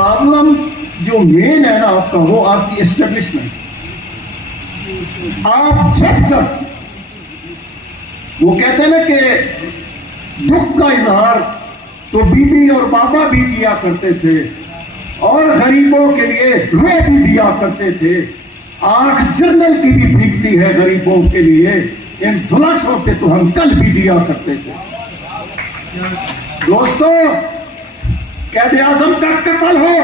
Problem जो main है ना आपका, वो आपकी एस्टेब्लिशमेंट। आप जब तक, वो कहते हैं ना कि दुख का इजहार तो बीबी और बाबा भी किया करते थे और गरीबों के लिए रो भी दिया करते थे। आंख जर्नल की भी भीगती है गरीबों के लिए, इन खुलासों पे तो हम कल भी जिया करते थे। दोस्तों, कैद आजम का कत्ल हो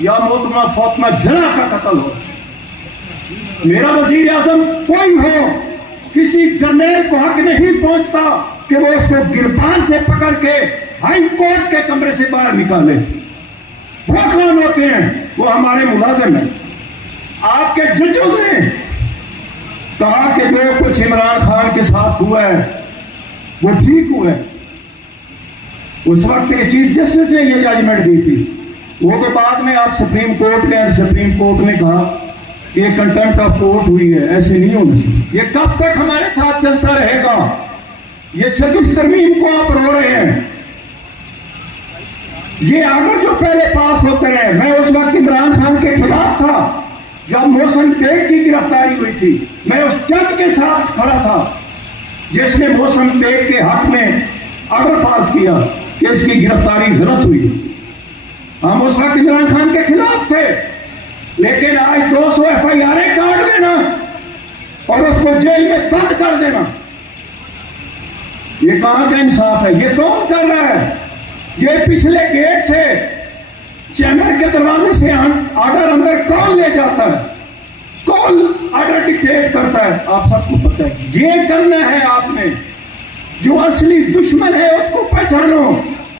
या मोहतरमा फातिमा जरा का कत्ल हो, मेरा वजीर आजम कोई हो, किसी जर्नल को हक नहीं पहुंचता कि वो उसको गिरबान से पकड़ के हाई कोर्ट के कमरे से बाहर निकाले। वो कौन होते हैं? वो हमारे मुलाजिम हैं। आपके जजों ने कहा कि जो कुछ इमरान खान के साथ हुआ है वो ठीक हुआ है। उस वक्त के चीफ जस्टिस ने यह जजमेंट दी थी। वो तो बाद में आप सुप्रीम कोर्ट गए, सुप्रीम कोर्ट ने कहा ये कंटेम्प्ट ऑफ कोर्ट हुई है, ऐसे नहीं होना चाहिए। ये कब तक हमारे साथ चलता रहेगा? ये 26 तरमीम को आप रो रहे हैं। ये आगे जो पहले पास होते रहे, मैं उस वक्त इमरान खान के खिलाफ था जब मोहसिन बेग की गिरफ्तारी हुई थी। मैं उस जज के साथ खड़ा था जिसने मोहसिन बेग के हक में ऑर्डर पास किया कि इसकी गिरफ्तारी गलत हुई। हम उस वक्त इमरान खान के खिलाफ थे, लेकिन आज 200 FIR काट देना और उसको जेल में बंद कर देना, ये कहां का इंसाफ है? ये कौन कर रहा है? ये पिछले गेट से, चैम्बर के दरवाजे से ऑर्डर अंदर कौन ले जाता है? कौन ऑर्डर डिक्टेट करता है? आप सबको पता है। ये करना है आपने। जो असली दुश्मन है उसको पहचानो।